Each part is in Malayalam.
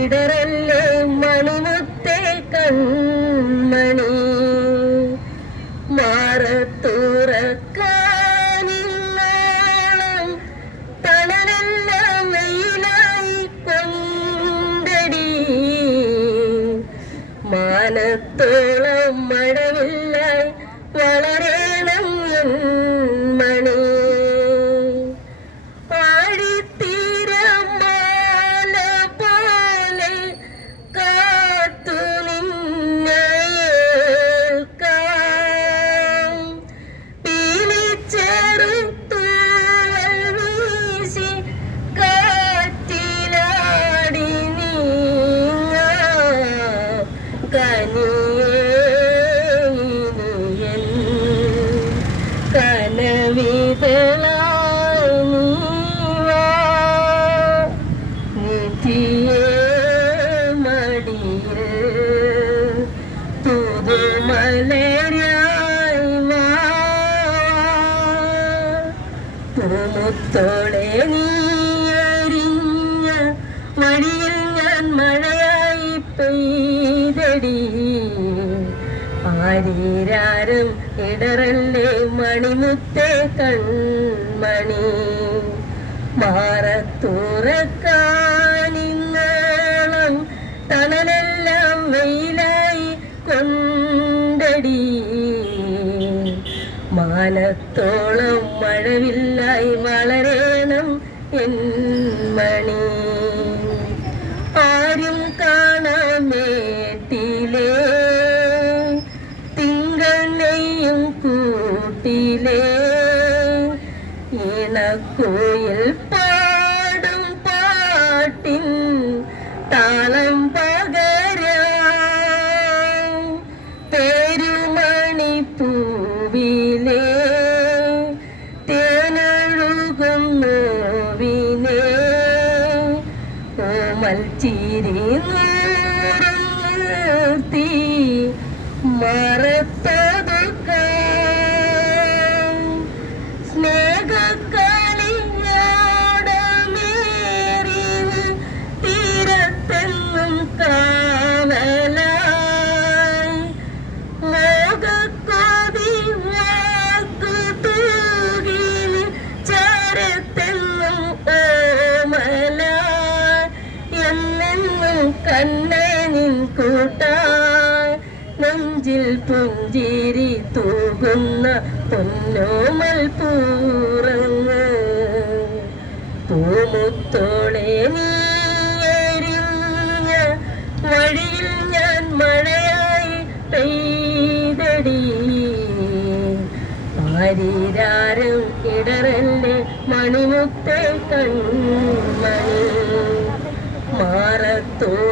ഇടറല്ലേ മണിമുത്തേ കൺമണി. മാറത്തുറക്കാനിന്നോളം തണലെല്ലാം വെയിലായി കൊണ്ടടി. മാനത്തോളം നീങ്ങാം കനിയേനിയൻ കനവിതളായി നീവാ നിധിയേ മടിയിൽ പുതുമലരായി വാ ആരീരാരം ഇടറല്ലേ മണിമുത്തേ കൺമണി. മാറത്തൂറക്കാലിങ്ങളം തണലെല്ലാം വെയിലായി കൊണ്ടടി. മാനത്തോളം മഴവില്ലായി വളരണം എൻ മണി. കൂട്ടിലേ ഇണക്കുയിൽ പാടും പാട്ടിൻ താളം പകരാം. പേരുമണി പൂവിലേ തേനൊഴുകും നോവിനേ കോമൽ ചിരി നിർത്തി മറത്തതുക്കാം എന്നെന്നും കണ്ണേ നിൻ കൂട്ടായി നെഞ്ചിൽ പുഞ്ചിരി തൂകുന്ന പൊന്നോമൽ പൂറങ്ങ്. പൂമുത്തോളെ നീ എരിഞ്ഞ വഴിയിൽ ഞാൻ മഴയായി പെയ്തടി. ആരീരാരം ഇടറല്ലേ മണിമുത്തേ കൺമണി. മാറത്തുറക്കാനിന്നോളം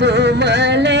oh do